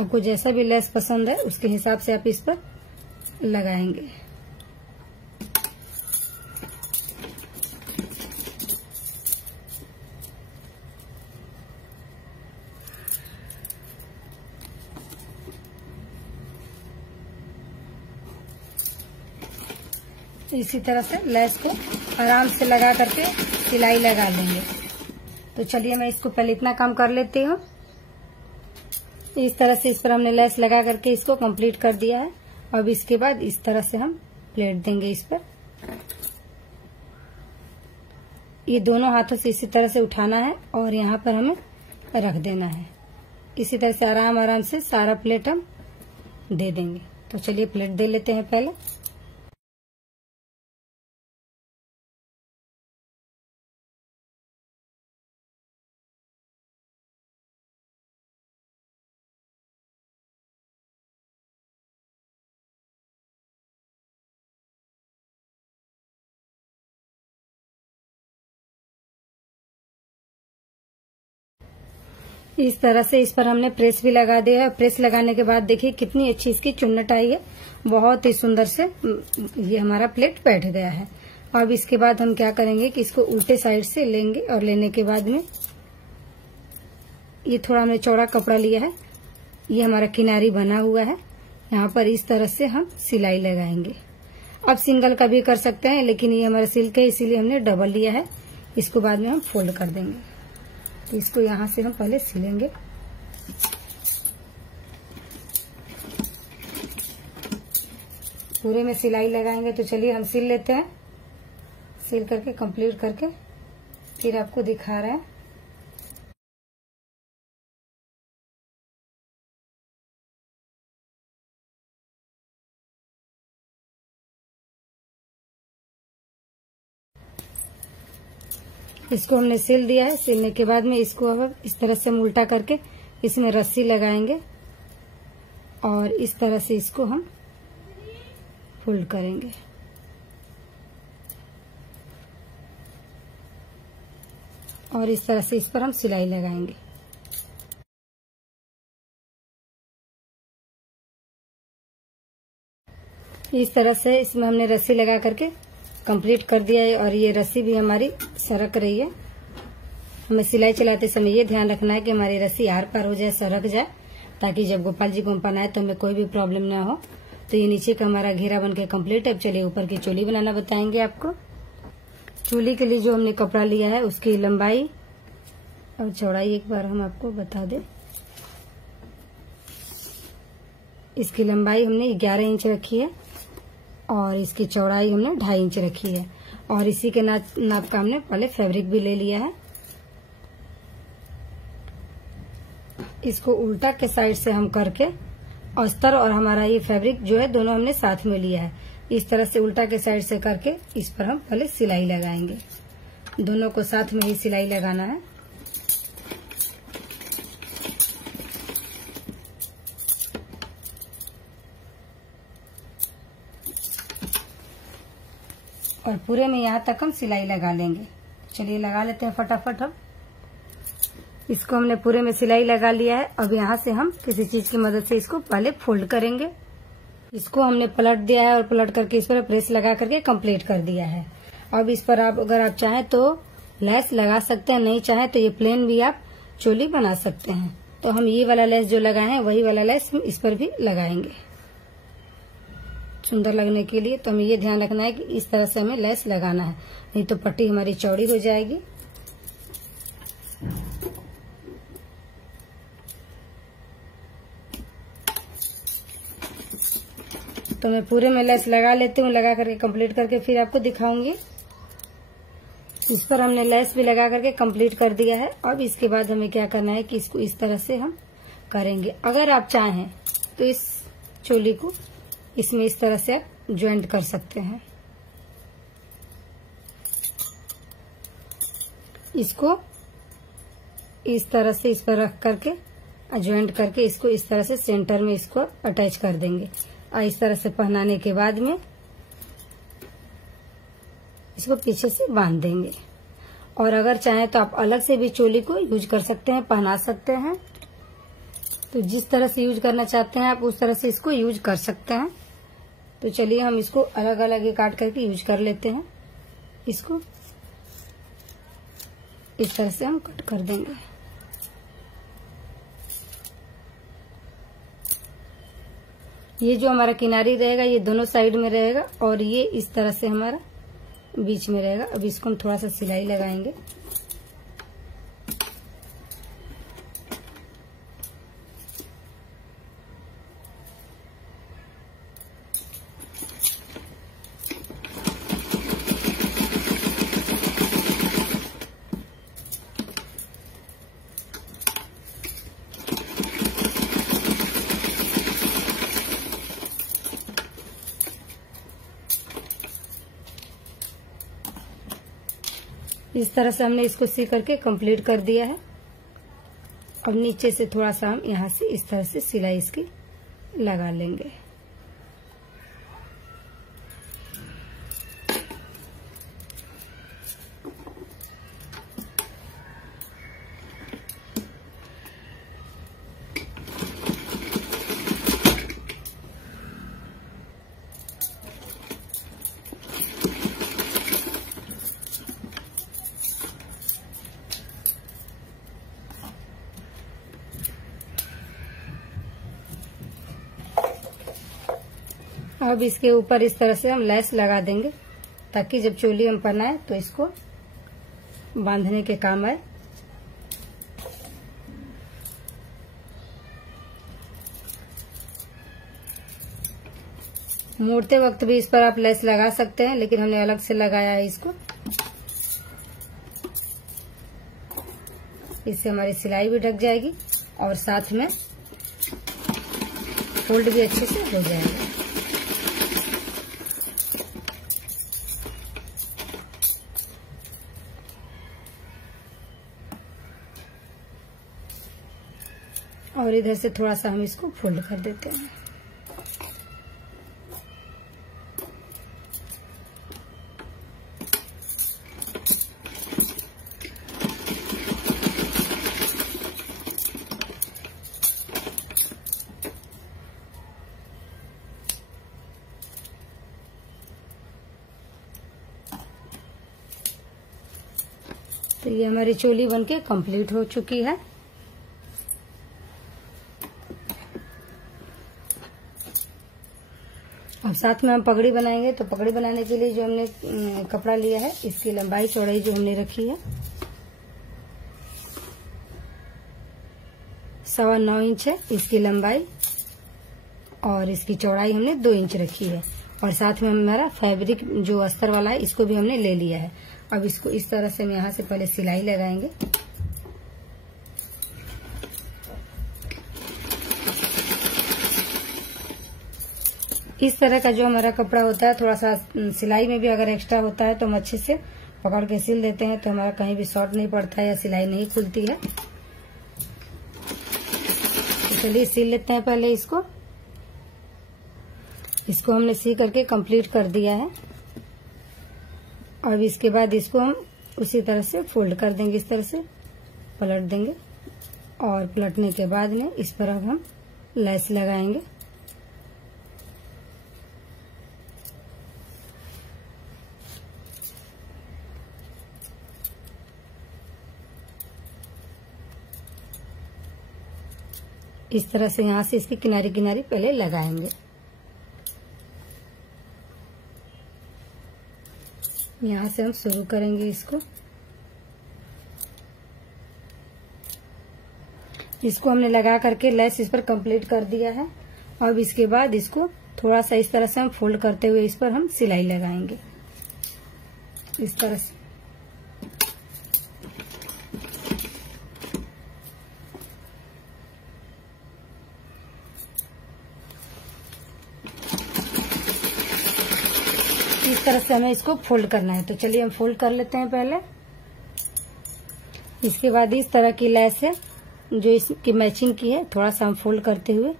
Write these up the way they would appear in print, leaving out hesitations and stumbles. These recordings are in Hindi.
आपको जैसा भी लेस पसंद है उसके हिसाब से आप इस पर लगाएंगे। इसी तरह से लेस को आराम से लगा करके सिलाई लगा लेंगे। तो चलिए मैं इसको पहले इतना काम कर लेती हूँ। इस तरह से इस पर हमने लेस लगा करके इसको कंप्लीट कर दिया है। अब इसके बाद इस तरह से हम प्लेट देंगे इस पर। ये दोनों हाथों से इसी तरह से उठाना है और यहाँ पर हमें रख देना है। इसी तरह से आराम आराम से सारा प्लेट हम दे देंगे। तो चलिए प्लेट दे लेते हैं पहले। इस तरह से इस पर हमने प्रेस भी लगा दिया है। प्रेस लगाने के बाद देखिए कितनी अच्छी इसकी चुन्नट आई है। बहुत ही सुंदर से ये हमारा प्लेट बैठ गया है। अब इसके बाद हम क्या करेंगे कि इसको उल्टे साइड से लेंगे और लेने के बाद में ये थोड़ा हमने चौड़ा कपड़ा लिया है। ये हमारा किनारी बना हुआ है। यहाँ पर इस तरह से हम सिलाई लगाएंगे। अब सिंगल का भी कर सकते हैं, लेकिन ये हमारा सिल्क है इसीलिए हमने डबल लिया है। इसको बाद में हम फोल्ड कर देंगे। तो इसको यहाँ से हम पहले सिलेंगे। पूरे में सिलाई लगाएंगे। तो चलिए हम सिल लेते हैं। सिल करके कंप्लीट करके फिर आपको दिखा रहे हैं। इसको हमने सिल दिया है। सिलने के बाद में इसको अब इस तरह से हम उल्टा करके इसमें रस्सी लगाएंगे और इस तरह से इसको हम फोल्ड करेंगे। और इस तरह से इस पर हम सिलाई लगाएंगे। इस तरह से इसमें हमने रस्सी लगा करके कंप्लीट कर दिया है। और ये रस्सी भी हमारी सरक रही है। हमें सिलाई चलाते समय ये ध्यान रखना है कि हमारी रस्सी आर पार हो जाए, सरक जाए, ताकि जब गोपाल जी को हम पहनाए तो हमें कोई भी प्रॉब्लम ना हो। तो ये नीचे का हमारा घेरा बनके कंप्लीट है। अब चलिए ऊपर की चोली बनाना बताएंगे आपको। चोली के लिए जो हमने कपड़ा लिया है उसकी लंबाई और चौड़ाई एक बार हम आपको बता दें। इसकी लंबाई हमने 11 इंच रखी है और इसकी चौड़ाई हमने 2.5 इंच रखी है। और इसी के नाप का हमने पहले फैब्रिक भी ले लिया है। इसको उल्टा के साइड से हम करके अस्तर और हमारा ये फैब्रिक जो है दोनों हमने साथ में लिया है। इस तरह से उल्टा के साइड से करके इस पर हम पहले सिलाई लगाएंगे। दोनों को साथ में ही सिलाई लगाना है। और पूरे में यहाँ तक हम सिलाई लगा लेंगे। चलिए लगा लेते हैं फटाफट। हम इसको हमने पूरे में सिलाई लगा लिया है। अब यहाँ से हम किसी चीज की मदद से इसको पहले फोल्ड करेंगे। इसको हमने पलट दिया है और पलट करके इस पर प्रेस लगा करके कंप्लीट कर दिया है। अब इस पर आप अगर आप चाहें तो लेस लगा सकते हैं, नहीं चाहे तो ये प्लेन भी आप चोली बना सकते हैं। तो हम ये वाला लेस जो लगाए हैं वही वाला लेस हम इस पर भी लगाएंगे सुंदर लगने के लिए। तो हमें ये ध्यान रखना है कि इस तरह से हमें लेस लगाना है, नहीं तो पट्टी हमारी चौड़ी हो जाएगी। तो मैं पूरे में लेस लगा लेती हूँ। लगा करके कंप्लीट करके फिर आपको दिखाऊंगी। इस पर हमने लेस भी लगा करके कंप्लीट कर दिया है। अब इसके बाद हमें क्या करना है कि इसको इस तरह से हम करेंगे। अगर आप चाहें तो इस चोली को इसमें इस तरह से आप ज्वाइंट कर सकते हैं। इसको इस तरह से इस पर रख करके ज्वाइंट करके इसको इस तरह से सेंटर में इसको अटैच कर देंगे। और इस तरह से पहनाने के बाद में इसको पीछे से बांध देंगे। और अगर चाहें तो आप अलग से भी चोली को यूज कर सकते हैं, पहना सकते हैं। तो जिस तरह से यूज करना चाहते हैं आप उस तरह से इसको यूज कर सकते हैं। तो चलिए हम इसको अलग अलग ही काट करके यूज कर लेते हैं। इसको इस तरह से हम कट कर देंगे। ये जो हमारा किनारी रहेगा ये दोनों साइड में रहेगा और ये इस तरह से हमारा बीच में रहेगा। अब इसको हम थोड़ा सा सिलाई लगाएंगे। इस तरह से हमने इसको सी करके कंप्लीट कर दिया है। अब नीचे से थोड़ा सा हम यहाँ से इस तरह से सिलाई इसकी लगा लेंगे। अब इसके ऊपर इस तरह से हम लेस लगा देंगे ताकि जब चोली हम पहनाए तो इसको बांधने के काम आए। मोड़ते वक्त भी इस पर आप लेस लगा सकते हैं, लेकिन हमने अलग से लगाया है इसको। इससे हमारी सिलाई भी ढक जाएगी और साथ में फोल्ड भी अच्छे से हो जाएगा। और इधर से थोड़ा सा हम इसको फोल्ड कर देते हैं। तो ये हमारी चोली बनके कंप्लीट हो चुकी है। अब साथ में हम पगड़ी बनाएंगे। तो पगड़ी बनाने के लिए जो हमने कपड़ा लिया है इसकी लंबाई चौड़ाई जो हमने रखी है 9.25 इंच है इसकी लंबाई, और इसकी चौड़ाई हमने 2 इंच रखी है। और साथ में हमारा फैब्रिक जो अस्तर वाला है इसको भी हमने ले लिया है। अब इसको इस तरह से हम यहाँ से पहले सिलाई लगाएंगे। इस तरह का जो हमारा कपड़ा होता है थोड़ा सा सिलाई में भी अगर एक्स्ट्रा होता है तो हम अच्छे से पकड़ के सिल देते हैं, तो हमारा कहीं भी शॉर्ट नहीं पड़ता है या सिलाई नहीं खुलती है। तो चलिए सिल लेते हैं पहले इसको। इसको हमने सी करके कंप्लीट कर दिया है। और इसके बाद इसको हम उसी तरह से फोल्ड कर देंगे, इस तरह से पलट देंगे। और पलटने के बाद में इस पर अब हम लेस लगाएंगे। इस तरह से यहाँ से इसकी किनारी किनारी पहले लगाएंगे। यहाँ से हम शुरू करेंगे इसको हमने लगा करके लेस इस पर कंप्लीट कर दिया है। अब इसके बाद इसको थोड़ा सा इस तरह से हम फोल्ड करते हुए इस पर हम सिलाई लगाएंगे इस तरह से। इस तरह से हमें इसको फोल्ड करना है। तो चलिए हम फोल्ड कर लेते हैं पहले। इसके बाद इस तरह की लेस है जो इसकी मैचिंग की है, थोड़ा सा हम फोल्ड करते हुए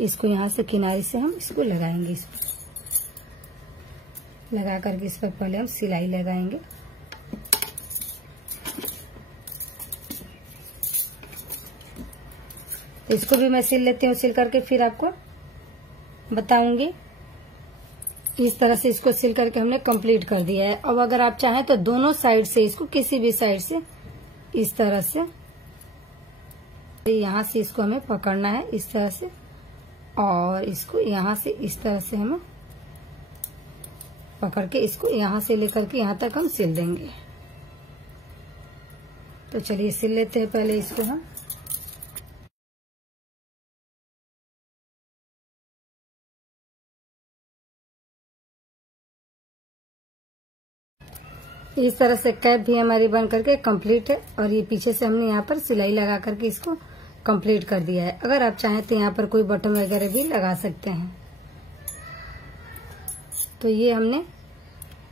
इसको यहाँ से किनारे से हम इसको लगाएंगे। इस पर लगा करके इस पर पहले हम सिलाई लगाएंगे। तो इसको भी मैं सिल लेती हूँ, सिल करके फिर आपको बताऊंगी। इस तरह से इसको सिल करके हमने कंप्लीट कर दिया है। अब अगर आप चाहें तो दोनों साइड से इसको, किसी भी साइड से इस तरह से, यहाँ से इसको हमें पकड़ना है इस तरह से, और इसको यहाँ से इस तरह से हमें पकड़ के इसको यहाँ से लेकर के यहाँ तक हम सिल देंगे। तो चलिए सिल लेते हैं पहले इसको हम। इस तरह से कैप भी हमारी बन करके कंप्लीट है, और ये पीछे से हमने यहाँ पर सिलाई लगा करके इसको कंप्लीट कर दिया है। अगर आप चाहें तो यहाँ पर कोई बटन वगैरह भी लगा सकते हैं। तो ये हमने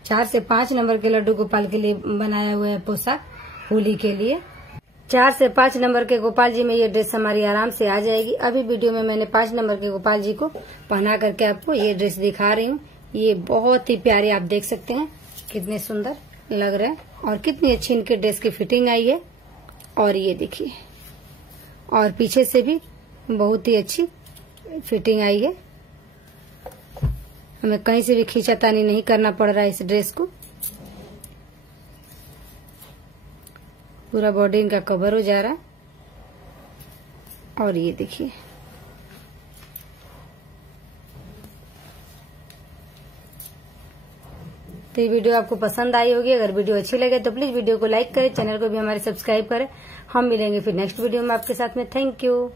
4 से 5 नंबर के लड्डू गोपाल के लिए बनाया हुआ है पोशाक, होली के लिए। 4 से 5 नंबर के गोपाल जी में ये ड्रेस हमारी आराम से आ जाएगी। अभी वीडियो में मैंने 5 नंबर के गोपाल जी को पहना करके आपको ये ड्रेस दिखा रही हूँ। ये बहुत ही प्यारी, आप देख सकते हैं कितने सुंदर लग रहे हैं, और कितनी अच्छी इनके ड्रेस की फिटिंग आई है। और ये देखिए, और पीछे से भी बहुत ही अच्छी फिटिंग आई है। हमें कहीं से भी खींचातानी नहीं करना पड़ रहा है इस ड्रेस को। पूरा बॉडी इनका कवर हो जा रहा है। और ये देखिए, तो ये वीडियो आपको पसंद आई होगी। अगर वीडियो अच्छी लगे तो प्लीज वीडियो को लाइक करें, चैनल को भी हमारे सब्सक्राइब करें। हम मिलेंगे फिर नेक्स्ट वीडियो में आपके साथ में। Thank you.